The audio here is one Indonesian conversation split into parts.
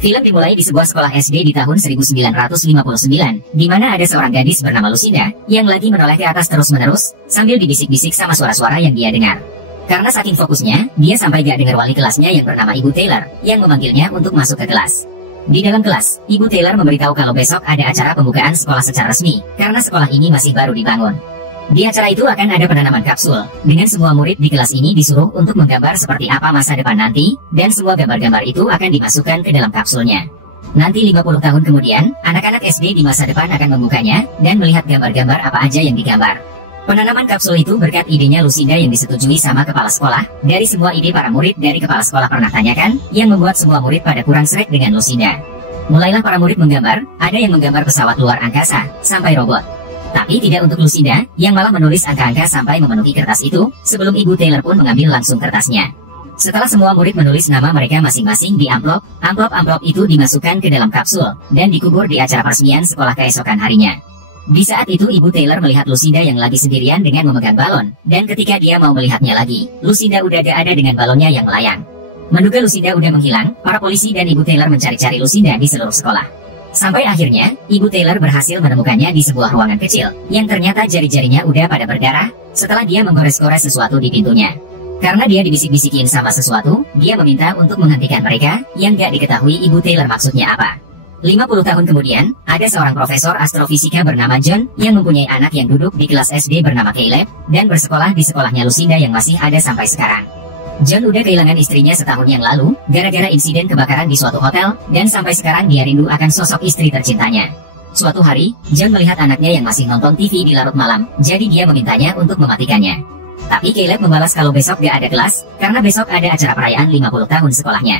Film dimulai di sebuah sekolah SD di tahun 1959, di mana ada seorang gadis bernama Lucinda yang lagi menoleh ke atas terus-menerus sambil dibisik-bisik sama suara-suara yang dia dengar. Karena saking fokusnya, dia sampai gak dengar wali kelasnya yang bernama Ibu Taylor yang memanggilnya untuk masuk ke kelas. Di dalam kelas, Ibu Taylor memberitahu kalau besok ada acara pembukaan sekolah secara resmi, karena sekolah ini masih baru dibangun. Di acara itu akan ada penanaman kapsul, dengan semua murid di kelas ini disuruh untuk menggambar seperti apa masa depan nanti, dan semua gambar-gambar itu akan dimasukkan ke dalam kapsulnya. Nanti 50 tahun kemudian, anak-anak SD di masa depan akan membukanya, dan melihat gambar-gambar apa aja yang digambar. Penanaman kapsul itu berkat idenya Lucinda yang disetujui sama kepala sekolah, dari semua ide para murid dari kepala sekolah pernah tanyakan, yang membuat semua murid pada kurang srek dengan Lucinda. Mulailah para murid menggambar, ada yang menggambar pesawat luar angkasa, sampai robot. Tapi tidak untuk Lucinda, yang malah menulis angka-angka sampai memenuhi kertas itu, sebelum Ibu Taylor pun mengambil langsung kertasnya. Setelah semua murid menulis nama mereka masing-masing di amplop, amplop itu dimasukkan ke dalam kapsul, dan dikubur di acara peresmian sekolah keesokan harinya. Di saat itu Ibu Taylor melihat Lucinda yang lagi sendirian dengan memegang balon, dan ketika dia mau melihatnya lagi, Lucinda udah gak ada dengan balonnya yang melayang. Menduga Lucinda udah menghilang, para polisi dan Ibu Taylor mencari-cari Lucinda di seluruh sekolah. Sampai akhirnya, Ibu Taylor berhasil menemukannya di sebuah ruangan kecil, yang ternyata jari-jarinya udah pada berdarah, setelah dia menggores-gores sesuatu di pintunya. Karena dia dibisik-bisikin sama sesuatu, dia meminta untuk menghentikan mereka, yang gak diketahui Ibu Taylor maksudnya apa. 50 tahun kemudian, ada seorang profesor astrofisika bernama John, yang mempunyai anak yang duduk di kelas SD bernama Caleb, dan bersekolah di sekolahnya Lucinda yang masih ada sampai sekarang. John udah kehilangan istrinya setahun yang lalu, gara-gara insiden kebakaran di suatu hotel, dan sampai sekarang dia rindu akan sosok istri tercintanya. Suatu hari, John melihat anaknya yang masih nonton TV di larut malam, jadi dia memintanya untuk mematikannya. Tapi Caleb membalas kalau besok gak ada kelas, karena besok ada acara perayaan 50 tahun sekolahnya.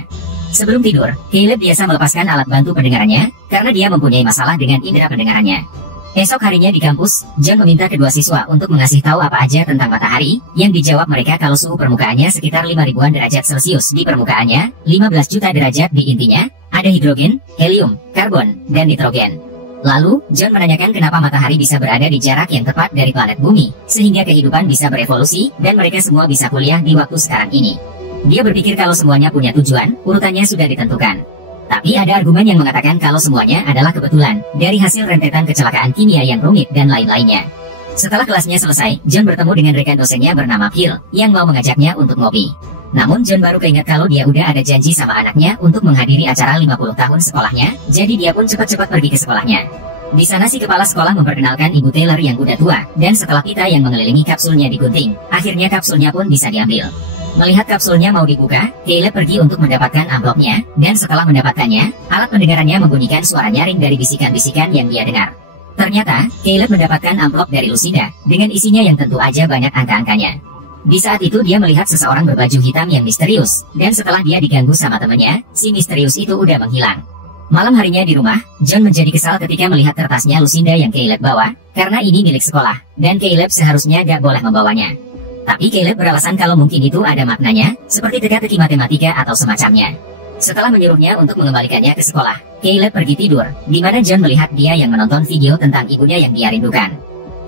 Sebelum tidur, Caleb biasa melepaskan alat bantu pendengarannya, karena dia mempunyai masalah dengan indera pendengarannya. Esok harinya di kampus, John meminta kedua siswa untuk mengasih tahu apa aja tentang matahari, yang dijawab mereka kalau suhu permukaannya sekitar 5.000-an derajat Celcius di permukaannya, 15 juta derajat di intinya, ada hidrogen, helium, karbon, dan nitrogen. Lalu, John menanyakan kenapa matahari bisa berada di jarak yang tepat dari planet bumi, sehingga kehidupan bisa berevolusi, dan mereka semua bisa kuliah di waktu sekarang ini. Dia berpikir kalau semuanya punya tujuan, urutannya sudah ditentukan. Tapi ada argumen yang mengatakan kalau semuanya adalah kebetulan, dari hasil rentetan kecelakaan kimia yang rumit dan lain-lainnya. Setelah kelasnya selesai, John bertemu dengan rekan dosennya bernama Phil, yang mau mengajaknya untuk ngopi. Namun John baru keinget kalau dia udah ada janji sama anaknya untuk menghadiri acara 50 tahun sekolahnya, jadi dia pun cepat-cepat pergi ke sekolahnya. Di sana si kepala sekolah memperkenalkan Ibu Taylor yang udah tua, dan setelah pita yang mengelilingi kapsulnya digunting, akhirnya kapsulnya pun bisa diambil. Melihat kapsulnya mau dibuka, Caleb pergi untuk mendapatkan amplopnya, dan setelah mendapatkannya, alat pendengarannya membunyikan suara nyaring dari bisikan-bisikan yang dia dengar. Ternyata, Caleb mendapatkan amplop dari Lucinda, dengan isinya yang tentu aja banyak angka-angkanya. Di saat itu dia melihat seseorang berbaju hitam yang misterius, dan setelah dia diganggu sama temannya, si misterius itu udah menghilang. Malam harinya di rumah, John menjadi kesal ketika melihat kertasnya Lucinda yang Caleb bawa, karena ini milik sekolah, dan Caleb seharusnya gak boleh membawanya. Tapi Caleb beralasan kalau mungkin itu ada maknanya, seperti teka-teki matematika atau semacamnya. Setelah menyuruhnya untuk mengembalikannya ke sekolah, Caleb pergi tidur, di mana John melihat dia yang menonton video tentang ibunya yang dia rindukan.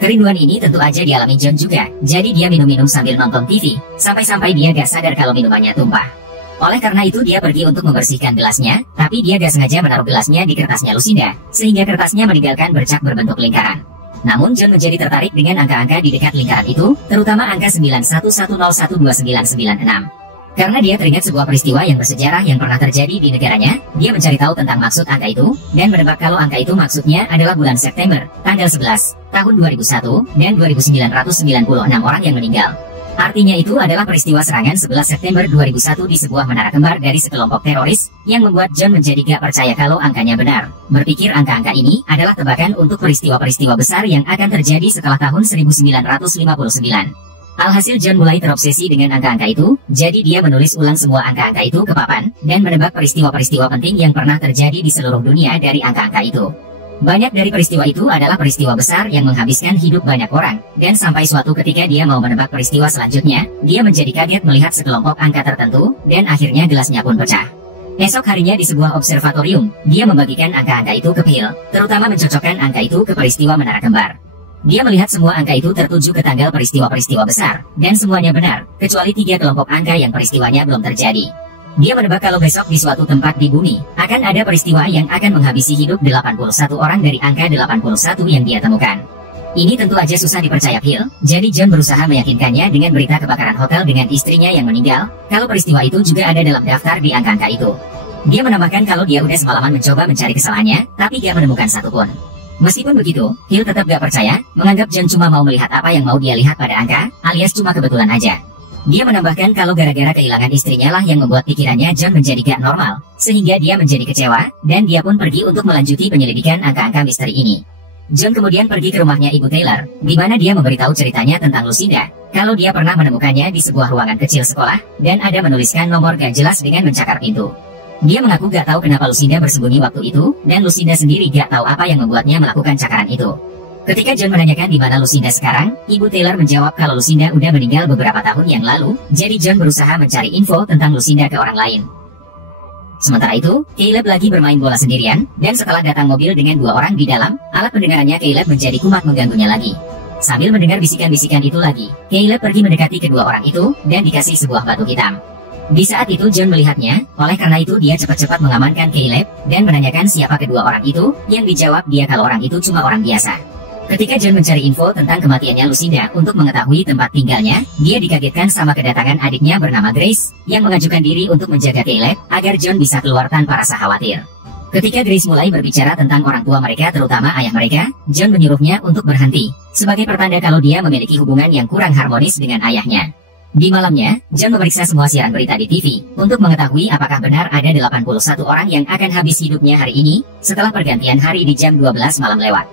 Kerinduan ini tentu aja dialami John juga, jadi dia minum-minum sambil nonton TV, sampai-sampai dia gak sadar kalau minumannya tumpah. Oleh karena itu dia pergi untuk membersihkan gelasnya, tapi dia gak sengaja menaruh gelasnya di kertasnya Lucinda, sehingga kertasnya meninggalkan bercak berbentuk lingkaran. Namun John menjadi tertarik dengan angka-angka di dekat lingkaran itu, terutama angka 9110129996. Karena dia teringat sebuah peristiwa yang bersejarah yang pernah terjadi di negaranya, dia mencari tahu tentang maksud angka itu, dan menebak kalau angka itu maksudnya adalah bulan September, tanggal 11, tahun 2001, dan 2996 orang yang meninggal. Artinya itu adalah peristiwa serangan 11 September 2001 di sebuah menara kembar dari sekelompok teroris, yang membuat John menjadi gak percaya kalau angkanya benar. Berpikir angka-angka ini adalah tebakan untuk peristiwa-peristiwa besar yang akan terjadi setelah tahun 1959. Alhasil John mulai terobsesi dengan angka-angka itu, jadi dia menulis ulang semua angka-angka itu ke papan, dan menebak peristiwa-peristiwa penting yang pernah terjadi di seluruh dunia dari angka-angka itu. Banyak dari peristiwa itu adalah peristiwa besar yang menghabiskan hidup banyak orang, dan sampai suatu ketika dia mau menebak peristiwa selanjutnya, dia menjadi kaget melihat sekelompok angka tertentu, dan akhirnya gelasnya pun pecah. Esok harinya di sebuah observatorium, dia membagikan angka-angka itu ke Phil, terutama mencocokkan angka itu ke peristiwa menara kembar. Dia melihat semua angka itu tertuju ke tanggal peristiwa-peristiwa besar, dan semuanya benar, kecuali 3 kelompok angka yang peristiwanya belum terjadi. Dia menebak kalau besok di suatu tempat di bumi, akan ada peristiwa yang akan menghabisi hidup 81 orang dari angka 81 yang dia temukan. Ini tentu aja susah dipercaya Phil, jadi John berusaha meyakinkannya dengan berita kebakaran hotel dengan istrinya yang meninggal, kalau peristiwa itu juga ada dalam daftar di angka-angka itu. Dia menambahkan kalau dia udah semalaman mencoba mencari kesalahannya, tapi gak menemukan satupun. Meskipun begitu, Phil tetap gak percaya, menganggap John cuma mau melihat apa yang mau dia lihat pada angka, alias cuma kebetulan aja. Dia menambahkan kalau gara-gara kehilangan istrinya lah yang membuat pikirannya John menjadi gak normal, sehingga dia menjadi kecewa, dan dia pun pergi untuk melanjuti penyelidikan angka-angka misteri ini. John kemudian pergi ke rumahnya Ibu Taylor, di mana dia memberitahu ceritanya tentang Lucinda, kalau dia pernah menemukannya di sebuah ruangan kecil sekolah, dan ada menuliskan nomor gak jelas dengan mencakar pintu. Dia mengaku gak tahu kenapa Lucinda bersembunyi waktu itu, dan Lucinda sendiri gak tahu apa yang membuatnya melakukan cakaran itu. Ketika John menanyakan di mana Lucinda sekarang, Ibu Taylor menjawab kalau Lucinda udah meninggal beberapa tahun yang lalu, jadi John berusaha mencari info tentang Lucinda ke orang lain. Sementara itu, Caleb lagi bermain bola sendirian, dan setelah datang mobil dengan 2 orang di dalam, alat pendengarannya Caleb menjadi kumat mengganggunya lagi. Sambil mendengar bisikan-bisikan itu lagi, Caleb pergi mendekati kedua orang itu, dan dikasih sebuah batu hitam. Di saat itu John melihatnya, oleh karena itu dia cepat-cepat mengamankan Caleb, dan menanyakan siapa kedua orang itu, yang dijawab dia kalau orang itu cuma orang biasa. Ketika John mencari info tentang kematiannya Lucinda untuk mengetahui tempat tinggalnya, dia dikagetkan sama kedatangan adiknya bernama Grace, yang mengajukan diri untuk menjaga Caleb, agar John bisa keluar tanpa rasa khawatir. Ketika Grace mulai berbicara tentang orang tua mereka terutama ayah mereka, John menyuruhnya untuk berhenti, sebagai pertanda kalau dia memiliki hubungan yang kurang harmonis dengan ayahnya. Di malamnya, John memeriksa semua siaran berita di TV, untuk mengetahui apakah benar ada 81 orang yang akan habis hidupnya hari ini, setelah pergantian hari di jam 12 malam lewat.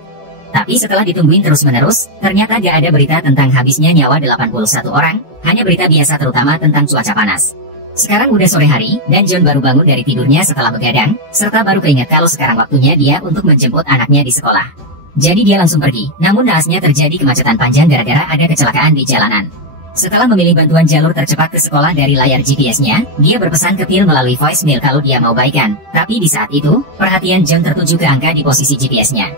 Tapi setelah ditungguin terus-menerus, ternyata gak ada berita tentang habisnya nyawa 81 orang, hanya berita biasa terutama tentang cuaca panas. Sekarang udah sore hari, dan John baru bangun dari tidurnya setelah begadang, serta baru keinget kalau sekarang waktunya dia untuk menjemput anaknya di sekolah. Jadi dia langsung pergi, namun naasnya terjadi kemacetan panjang gara-gara ada kecelakaan di jalanan. Setelah memilih bantuan jalur tercepat ke sekolah dari layar GPS-nya, dia berpesan ke Phil melalui voicemail kalau dia mau baikan, tapi di saat itu, perhatian John tertuju ke angka di posisi GPS-nya.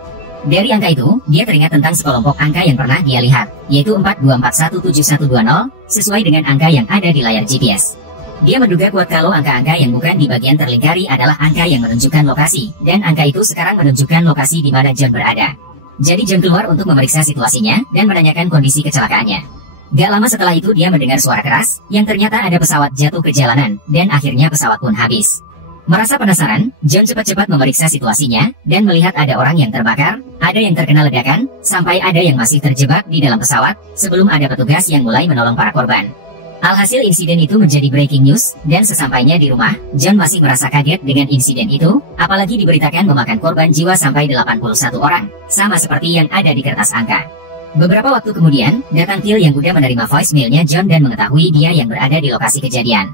Dari angka itu, dia teringat tentang sekelompok angka yang pernah dia lihat, yaitu 42417120, sesuai dengan angka yang ada di layar GPS. Dia menduga kuat kalau angka-angka yang bukan di bagian terlingkari adalah angka yang menunjukkan lokasi, dan angka itu sekarang menunjukkan lokasi di mana John berada. Jadi John keluar untuk memeriksa situasinya, dan menanyakan kondisi kecelakaannya. Gak lama setelah itu dia mendengar suara keras, yang ternyata ada pesawat jatuh ke jalanan, dan akhirnya pesawat pun habis. Merasa penasaran, John cepat-cepat memeriksa situasinya, dan melihat ada orang yang terbakar, ada yang terkena ledakan, sampai ada yang masih terjebak di dalam pesawat, sebelum ada petugas yang mulai menolong para korban. Alhasil insiden itu menjadi breaking news, dan sesampainya di rumah, John masih merasa kaget dengan insiden itu, apalagi diberitakan memakan korban jiwa sampai 81 orang, sama seperti yang ada di kertas angka. Beberapa waktu kemudian, datang Phil yang udah menerima voicemailnya John dan mengetahui dia yang berada di lokasi kejadian.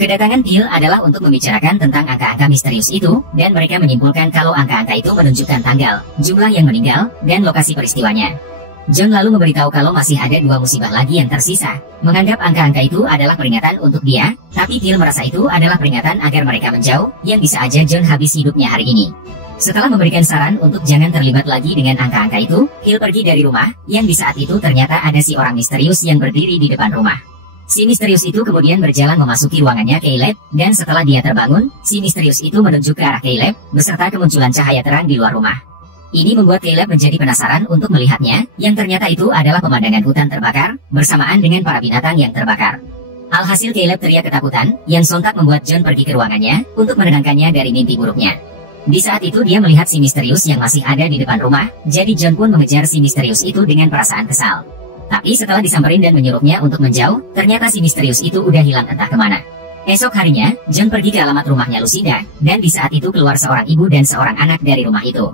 Kedatangan Phil adalah untuk membicarakan tentang angka-angka misterius itu, dan mereka menyimpulkan kalau angka-angka itu menunjukkan tanggal, jumlah yang meninggal, dan lokasi peristiwanya. John lalu memberitahu kalau masih ada 2 musibah lagi yang tersisa, menganggap angka-angka itu adalah peringatan untuk dia, tapi Phil merasa itu adalah peringatan agar mereka menjauh, yang bisa aja John habis hidupnya hari ini. Setelah memberikan saran untuk jangan terlibat lagi dengan angka-angka itu, Phil pergi dari rumah, yang di saat itu ternyata ada si orang misterius yang berdiri di depan rumah. Si misterius itu kemudian berjalan memasuki ruangannya Caleb, dan setelah dia terbangun, si misterius itu menunjuk ke arah Caleb, beserta kemunculan cahaya terang di luar rumah. Ini membuat Caleb menjadi penasaran untuk melihatnya, yang ternyata itu adalah pemandangan hutan terbakar, bersamaan dengan para binatang yang terbakar. Alhasil Caleb teriak ketakutan, yang sontak membuat John pergi ke ruangannya, untuk menenangkannya dari mimpi buruknya. Di saat itu dia melihat si misterius yang masih ada di depan rumah, jadi John pun mengejar si misterius itu dengan perasaan kesal. Tapi setelah disamperin dan menyuruhnya untuk menjauh, ternyata si misterius itu udah hilang entah kemana. Esok harinya, John pergi ke alamat rumahnya Lucinda, dan di saat itu keluar seorang ibu dan seorang anak dari rumah itu.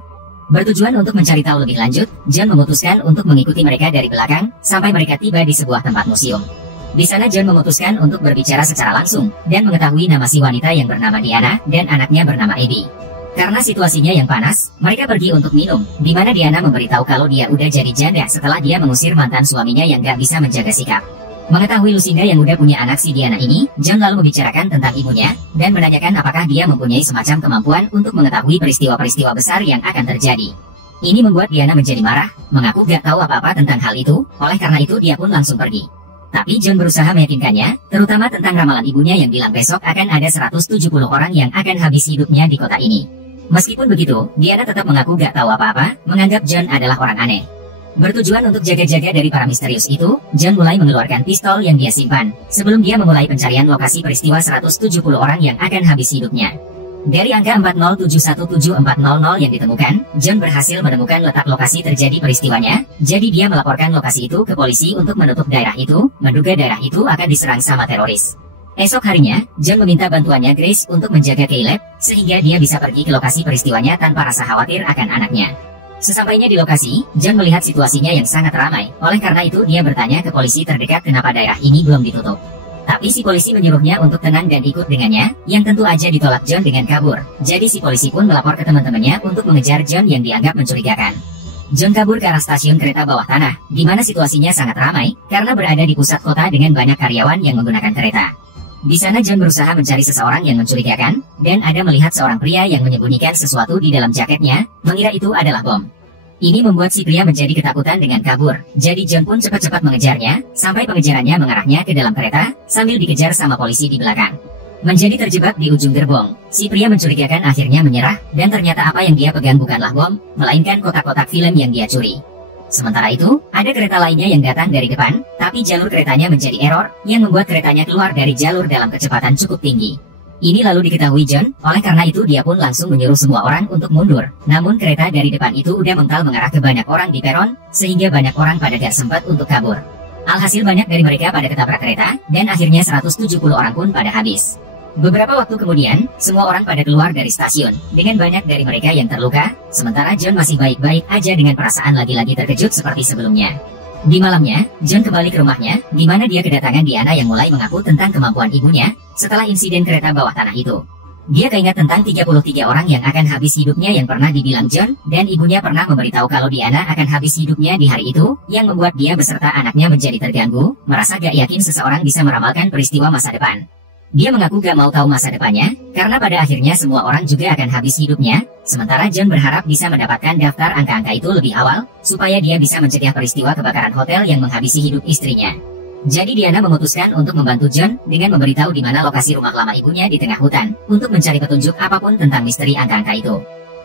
Bertujuan untuk mencari tahu lebih lanjut, John memutuskan untuk mengikuti mereka dari belakang, sampai mereka tiba di sebuah tempat museum. Di sana John memutuskan untuk berbicara secara langsung, dan mengetahui nama si wanita yang bernama Diana, dan anaknya bernama Abby. Karena situasinya yang panas, mereka pergi untuk minum, di mana Diana memberitahu kalau dia udah jadi janda setelah dia mengusir mantan suaminya yang gak bisa menjaga sikap. Mengetahui Lucinda yang udah punya anak si Diana ini, John lalu membicarakan tentang ibunya, dan menanyakan apakah dia mempunyai semacam kemampuan untuk mengetahui peristiwa-peristiwa besar yang akan terjadi. Ini membuat Diana menjadi marah, mengaku gak tahu apa-apa tentang hal itu, oleh karena itu dia pun langsung pergi. Tapi John berusaha meyakinkannya, terutama tentang ramalan ibunya yang bilang besok akan ada 170 orang yang akan habis hidupnya di kota ini. Meskipun begitu, Diana tetap mengaku gak tahu apa-apa, menganggap John adalah orang aneh. Bertujuan untuk jaga-jaga dari para misterius itu, John mulai mengeluarkan pistol yang dia simpan, sebelum dia memulai pencarian lokasi peristiwa 170 orang yang akan habis hidupnya. Dari angka 4071740 yang ditemukan, John berhasil menemukan letak lokasi terjadi peristiwanya, jadi dia melaporkan lokasi itu ke polisi untuk menutup daerah itu, menduga daerah itu akan diserang sama teroris. Esok harinya, John meminta bantuannya Grace untuk menjaga Caleb, sehingga dia bisa pergi ke lokasi peristiwanya tanpa rasa khawatir akan anaknya. Sesampainya di lokasi, John melihat situasinya yang sangat ramai, oleh karena itu dia bertanya ke polisi terdekat kenapa daerah ini belum ditutup. Tapi si polisi menyuruhnya untuk tenang dan ikut dengannya, yang tentu aja ditolak John dengan kabur. Jadi si polisi pun melapor ke teman-temannya untuk mengejar John yang dianggap mencurigakan. John kabur ke arah stasiun kereta bawah tanah, di mana situasinya sangat ramai, karena berada di pusat kota dengan banyak karyawan yang menggunakan kereta. Di sana John berusaha mencari seseorang yang mencurigakan, dan ada melihat seorang pria yang menyembunyikan sesuatu di dalam jaketnya, mengira itu adalah bom. Ini membuat si pria menjadi ketakutan dengan kabur, jadi John pun cepat-cepat mengejarnya, sampai pengejarannya mengarahnya ke dalam kereta, sambil dikejar sama polisi di belakang. Menjadi terjebak di ujung gerbong, si pria mencurigakan akhirnya menyerah, dan ternyata apa yang dia pegang bukanlah bom, melainkan kotak-kotak film yang dia curi. Sementara itu, ada kereta lainnya yang datang dari depan, tapi jalur keretanya menjadi error, yang membuat keretanya keluar dari jalur dalam kecepatan cukup tinggi. Ini lalu diketahui John, oleh karena itu dia pun langsung menyuruh semua orang untuk mundur. Namun kereta dari depan itu udah mental mengarah ke banyak orang di peron, sehingga banyak orang pada gak sempat untuk kabur. Alhasil banyak dari mereka pada ketabrak kereta, dan akhirnya 170 orang pun pada habis. Beberapa waktu kemudian, semua orang pada keluar dari stasiun, dengan banyak dari mereka yang terluka, sementara John masih baik-baik aja dengan perasaan lagi-lagi terkejut seperti sebelumnya. Di malamnya, John kembali ke rumahnya, di mana dia kedatangan Diana yang mulai mengaku tentang kemampuan ibunya, setelah insiden kereta bawah tanah itu. Dia keingat tentang 33 orang yang akan habis hidupnya yang pernah dibilang John, dan ibunya pernah memberitahu kalau Diana akan habis hidupnya di hari itu, yang membuat dia beserta anaknya menjadi terganggu, merasa gak yakin seseorang bisa meramalkan peristiwa masa depan. Dia mengaku gak mau tahu masa depannya, karena pada akhirnya semua orang juga akan habis hidupnya, sementara John berharap bisa mendapatkan daftar angka-angka itu lebih awal, supaya dia bisa mencegah peristiwa kebakaran hotel yang menghabisi hidup istrinya. Jadi Diana memutuskan untuk membantu John dengan memberitahu di mana lokasi rumah lama ibunya di tengah hutan, untuk mencari petunjuk apapun tentang misteri angka-angka itu.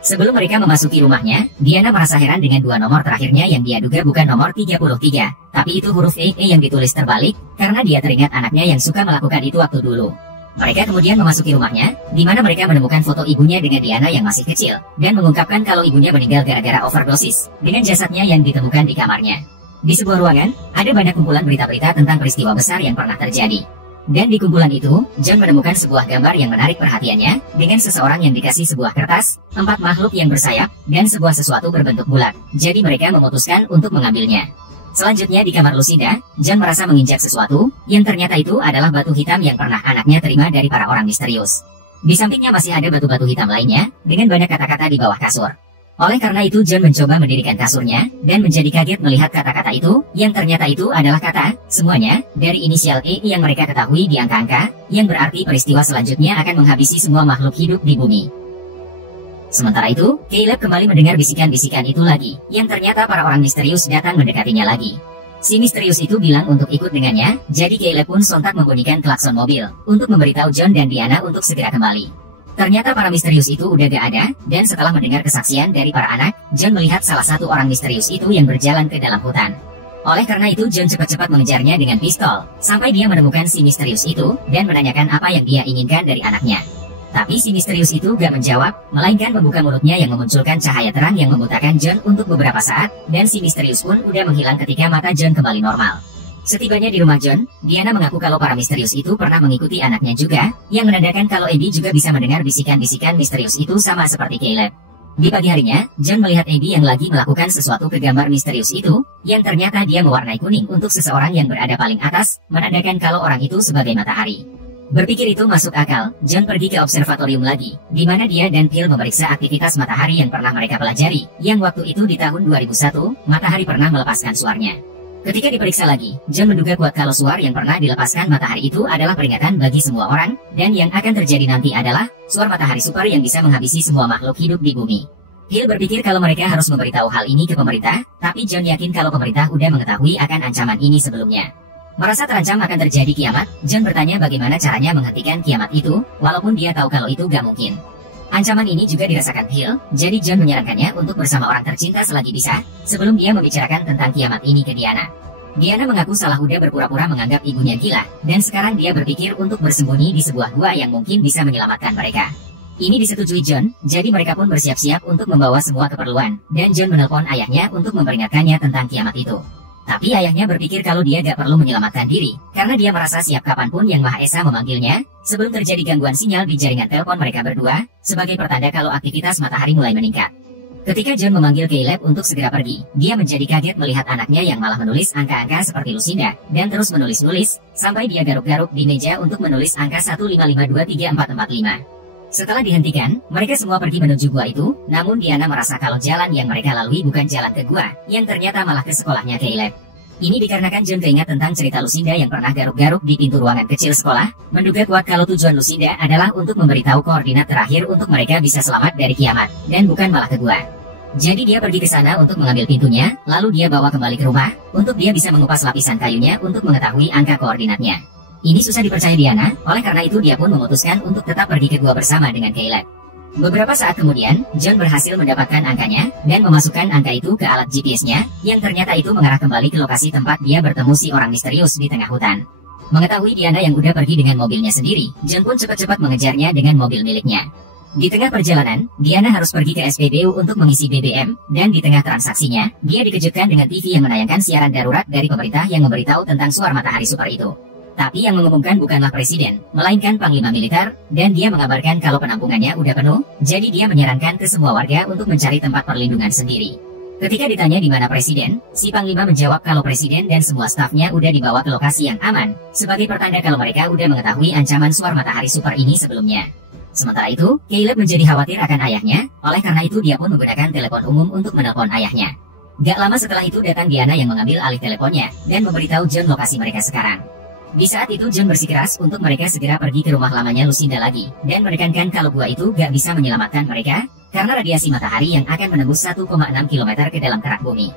Sebelum mereka memasuki rumahnya, Diana merasa heran dengan dua nomor terakhirnya yang dia duga bukan nomor 33, tapi itu huruf E yang ditulis terbalik, karena dia teringat anaknya yang suka melakukan itu waktu dulu. Mereka kemudian memasuki rumahnya, di mana mereka menemukan foto ibunya dengan Diana yang masih kecil, dan mengungkapkan kalau ibunya meninggal gara-gara overdosis, dengan jasadnya yang ditemukan di kamarnya. Di sebuah ruangan, ada banyak kumpulan berita-berita tentang peristiwa besar yang pernah terjadi. Dan di kumpulan itu, John menemukan sebuah gambar yang menarik perhatiannya, dengan seseorang yang dikasih sebuah kertas, 4 makhluk yang bersayap, dan sebuah sesuatu berbentuk bulat. Jadi mereka memutuskan untuk mengambilnya. Selanjutnya di kamar Lucinda, John merasa menginjak sesuatu, yang ternyata itu adalah batu hitam yang pernah anaknya terima dari para orang misterius. Di sampingnya masih ada batu-batu hitam lainnya, dengan banyak kata-kata di bawah kasur. Oleh karena itu John mencoba mendirikan kasurnya, dan menjadi kaget melihat kata-kata itu, yang ternyata itu adalah kata, semuanya, dari inisial E yang mereka ketahui di angka-angka, yang berarti peristiwa selanjutnya akan menghabisi semua makhluk hidup di bumi. Sementara itu, Caleb kembali mendengar bisikan-bisikan itu lagi, yang ternyata para orang misterius datang mendekatinya lagi. Si misterius itu bilang untuk ikut dengannya, jadi Caleb pun sontak membunyikan klakson mobil, untuk memberitahu John dan Diana untuk segera kembali. Ternyata para misterius itu udah gak ada, dan setelah mendengar kesaksian dari para anak, John melihat salah satu orang misterius itu yang berjalan ke dalam hutan. Oleh karena itu John cepat-cepat mengejarnya dengan pistol, sampai dia menemukan si misterius itu, dan menanyakan apa yang dia inginkan dari anaknya. Tapi si misterius itu gak menjawab, melainkan membuka mulutnya yang memunculkan cahaya terang yang membutakan John untuk beberapa saat, dan si misterius pun udah menghilang ketika mata John kembali normal. Setibanya di rumah John, Diana mengaku kalau para misterius itu pernah mengikuti anaknya juga, yang menandakan kalau Abby juga bisa mendengar bisikan-bisikan misterius itu sama seperti Caleb. Di pagi harinya, John melihat Abby yang lagi melakukan sesuatu ke gambar misterius itu, yang ternyata dia mewarnai kuning untuk seseorang yang berada paling atas, menandakan kalau orang itu sebagai matahari. Berpikir itu masuk akal, John pergi ke observatorium lagi, di mana dia dan Phil memeriksa aktivitas matahari yang pernah mereka pelajari, yang waktu itu di tahun 2001, matahari pernah melepaskan suarnya. Ketika diperiksa lagi, John menduga kuat kalau suar yang pernah dilepaskan matahari itu adalah peringatan bagi semua orang, dan yang akan terjadi nanti adalah suar matahari super yang bisa menghabisi semua makhluk hidup di bumi. Phil berpikir kalau mereka harus memberitahu hal ini ke pemerintah, tapi John yakin kalau pemerintah udah mengetahui akan ancaman ini sebelumnya. Merasa terancam akan terjadi kiamat, John bertanya bagaimana caranya menghentikan kiamat itu, walaupun dia tahu kalau itu gak mungkin. Ancaman ini juga dirasakan Hill, jadi John menyarankannya untuk bersama orang tercinta selagi bisa, sebelum dia membicarakan tentang kiamat ini ke Diana. Diana mengaku salah udah berpura-pura menganggap ibunya gila, dan sekarang dia berpikir untuk bersembunyi di sebuah gua yang mungkin bisa menyelamatkan mereka. Ini disetujui John, jadi mereka pun bersiap-siap untuk membawa semua keperluan, dan John menelpon ayahnya untuk memperingatkannya tentang kiamat itu. Tapi ayahnya berpikir kalau dia gak perlu menyelamatkan diri, karena dia merasa siap kapanpun Yang Maha Esa memanggilnya, sebelum terjadi gangguan sinyal di jaringan telepon mereka berdua, sebagai pertanda kalau aktivitas matahari mulai meningkat. Ketika John memanggil Caleb untuk segera pergi, dia menjadi kaget melihat anaknya yang malah menulis angka-angka seperti Lucinda, dan terus menulis-nulis, sampai dia garuk-garuk di meja untuk menulis angka 155234445. Setelah dihentikan, mereka semua pergi menuju gua itu, namun Diana merasa kalau jalan yang mereka lalui bukan jalan ke gua, yang ternyata malah ke sekolahnya Caleb. Ini dikarenakan John keingat tentang cerita Lucinda yang pernah garuk-garuk di pintu ruangan kecil sekolah, menduga kuat kalau tujuan Lucinda adalah untuk memberitahu koordinat terakhir untuk mereka bisa selamat dari kiamat, dan bukan malah ke gua. Jadi dia pergi ke sana untuk mengambil pintunya, lalu dia bawa kembali ke rumah, untuk dia bisa mengupas lapisan kayunya untuk mengetahui angka koordinatnya. Ini susah dipercaya Diana, oleh karena itu dia pun memutuskan untuk tetap pergi ke gua bersama dengan Caleb. Beberapa saat kemudian, John berhasil mendapatkan angkanya, dan memasukkan angka itu ke alat GPS-nya, yang ternyata itu mengarah kembali ke lokasi tempat dia bertemu si orang misterius di tengah hutan. Mengetahui Diana yang udah pergi dengan mobilnya sendiri, John pun cepat-cepat mengejarnya dengan mobil miliknya. Di tengah perjalanan, Diana harus pergi ke SPBU untuk mengisi BBM, dan di tengah transaksinya, dia dikejutkan dengan TV yang menayangkan siaran darurat dari pemerintah yang memberitahu tentang suar matahari super itu. Tapi yang mengumumkan bukanlah presiden, melainkan panglima militer, dan dia mengabarkan kalau penampungannya udah penuh, jadi dia menyarankan ke semua warga untuk mencari tempat perlindungan sendiri. Ketika ditanya di mana presiden, si panglima menjawab kalau presiden dan semua stafnya udah dibawa ke lokasi yang aman, sebagai pertanda kalau mereka udah mengetahui ancaman suar matahari super ini sebelumnya. Sementara itu, Caleb menjadi khawatir akan ayahnya, oleh karena itu dia pun menggunakan telepon umum untuk menelpon ayahnya. Gak lama setelah itu datang Diana yang mengambil alih teleponnya, dan memberitahu John lokasi mereka sekarang. Di saat itu John bersikeras untuk mereka segera pergi ke rumah lamanya Lucinda lagi, dan menekankan kalau gua itu gak bisa menyelamatkan mereka, karena radiasi matahari yang akan menembus 1,6 km ke dalam kerak bumi.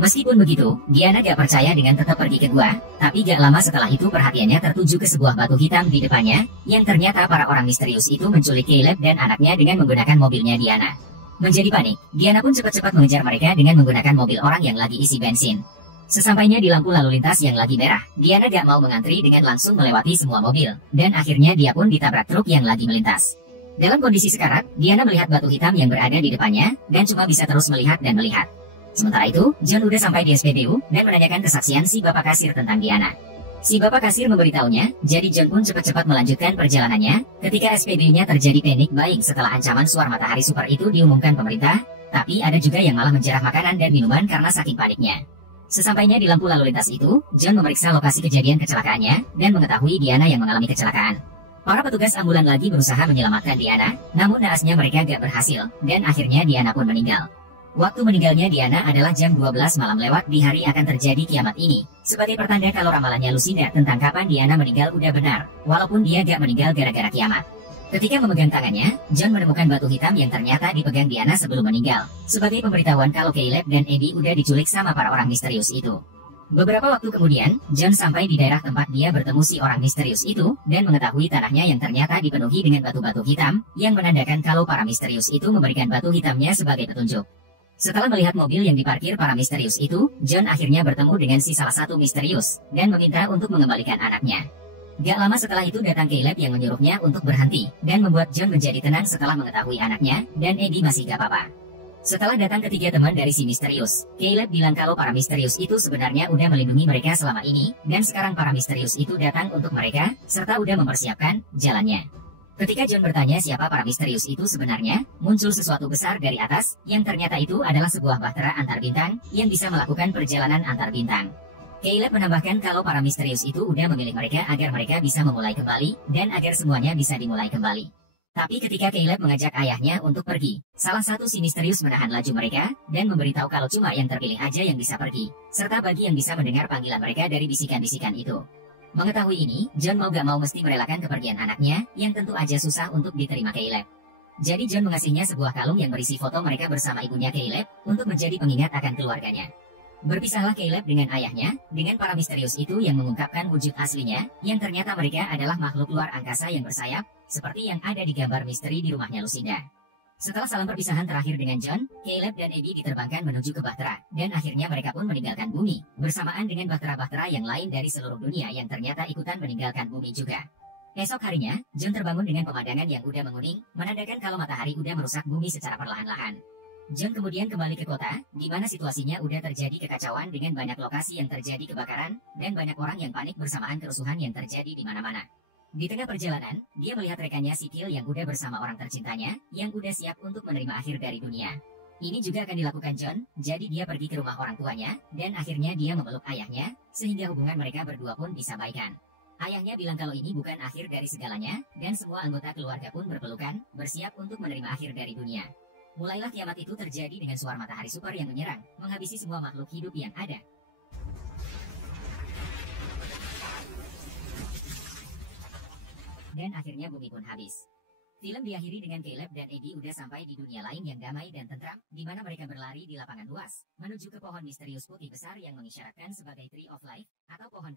Meskipun begitu, Diana gak percaya dengan tetap pergi ke gua, tapi gak lama setelah itu perhatiannya tertuju ke sebuah batu hitam di depannya, yang ternyata para orang misterius itu menculik Caleb dan anaknya dengan menggunakan mobilnya Diana. Menjadi panik, Diana pun cepat-cepat mengejar mereka dengan menggunakan mobil orang yang lagi isi bensin. Sesampainya di lampu lalu lintas yang lagi merah, Diana gak mau mengantri dengan langsung melewati semua mobil, dan akhirnya dia pun ditabrak truk yang lagi melintas. Dalam kondisi sekarat, Diana melihat batu hitam yang berada di depannya, dan cuma bisa terus melihat dan melihat. Sementara itu, John udah sampai di SPBU, dan menanyakan kesaksian si bapak kasir tentang Diana. Si bapak kasir memberitahunya, jadi John pun cepat-cepat melanjutkan perjalanannya, ketika SPBU-nya terjadi panik buying setelah ancaman suar matahari super itu diumumkan pemerintah, tapi ada juga yang malah menjarah makanan dan minuman karena saking paniknya. Sesampainya di lampu lalu lintas itu, John memeriksa lokasi kejadian kecelakaannya, dan mengetahui Diana yang mengalami kecelakaan. Para petugas ambulan lagi berusaha menyelamatkan Diana, namun naasnya mereka gak berhasil, dan akhirnya Diana pun meninggal. Waktu meninggalnya Diana adalah jam 12 malam lewat di hari akan terjadi kiamat ini, sebagai pertanda kalau ramalannya Lucinda tentang kapan Diana meninggal udah benar, walaupun dia gak meninggal gara-gara kiamat. Ketika memegang tangannya, John menemukan batu hitam yang ternyata dipegang Diana sebelum meninggal, sebagai pemberitahuan kalau Caleb dan Abby udah diculik sama para orang misterius itu. Beberapa waktu kemudian, John sampai di daerah tempat dia bertemu si orang misterius itu, dan mengetahui tanahnya yang ternyata dipenuhi dengan batu-batu hitam, yang menandakan kalau para misterius itu memberikan batu hitamnya sebagai petunjuk. Setelah melihat mobil yang diparkir para misterius itu, John akhirnya bertemu dengan si salah satu misterius, dan meminta untuk mengembalikan anaknya. Gak lama setelah itu datang Caleb yang menyuruhnya untuk berhenti, dan membuat John menjadi tenang setelah mengetahui anaknya, dan Eddie masih gak apa-apa. Setelah datang ketiga teman dari si misterius, Caleb bilang kalau para misterius itu sebenarnya udah melindungi mereka selama ini, dan sekarang para misterius itu datang untuk mereka, serta udah mempersiapkan jalannya. Ketika John bertanya siapa para misterius itu sebenarnya, muncul sesuatu besar dari atas, yang ternyata itu adalah sebuah bahtera antar bintang, yang bisa melakukan perjalanan antar bintang. Caleb menambahkan kalau para misterius itu udah memilih mereka agar mereka bisa memulai kembali, dan agar semuanya bisa dimulai kembali. Tapi ketika Caleb mengajak ayahnya untuk pergi, salah satu si misterius menahan laju mereka, dan memberitahu kalau cuma yang terpilih aja yang bisa pergi, serta bagi yang bisa mendengar panggilan mereka dari bisikan-bisikan itu. Mengetahui ini, John mau gak mau mesti merelakan kepergian anaknya, yang tentu aja susah untuk diterima Caleb. Jadi John mengasihnya sebuah kalung yang berisi foto mereka bersama ibunya Caleb, untuk menjadi pengingat akan keluarganya. Berpisahlah Caleb dengan ayahnya, dengan para misterius itu yang mengungkapkan wujud aslinya, yang ternyata mereka adalah makhluk luar angkasa yang bersayap, seperti yang ada di gambar misteri di rumahnya Lucinda. Setelah salam perpisahan terakhir dengan John, Caleb dan Abby diterbangkan menuju ke Bahtera, dan akhirnya mereka pun meninggalkan bumi, bersamaan dengan bahtera-bahtera yang lain dari seluruh dunia yang ternyata ikutan meninggalkan bumi juga. Esok harinya, John terbangun dengan pemandangan yang udah menguning, menandakan kalau matahari udah merusak bumi secara perlahan-lahan. John kemudian kembali ke kota, di mana situasinya udah terjadi kekacauan dengan banyak lokasi yang terjadi kebakaran, dan banyak orang yang panik bersamaan kerusuhan yang terjadi di mana-mana. Di tengah perjalanan, dia melihat rekannya Sikil yang udah bersama orang tercintanya, yang udah siap untuk menerima akhir dari dunia. Ini juga akan dilakukan John, jadi dia pergi ke rumah orang tuanya, dan akhirnya dia memeluk ayahnya, sehingga hubungan mereka berdua pun bisa baikan. Ayahnya bilang kalau ini bukan akhir dari segalanya, dan semua anggota keluarga pun berpelukan, bersiap untuk menerima akhir dari dunia. Mulailah kiamat itu terjadi dengan suara matahari super yang menyerang, menghabisi semua makhluk hidup yang ada. Dan akhirnya bumi pun habis. Film diakhiri dengan Caleb dan Abby udah sampai di dunia lain yang damai dan tentram, di mana mereka berlari di lapangan luas, menuju ke pohon misterius putih besar yang mengisyaratkan sebagai Tree of Life, atau pohon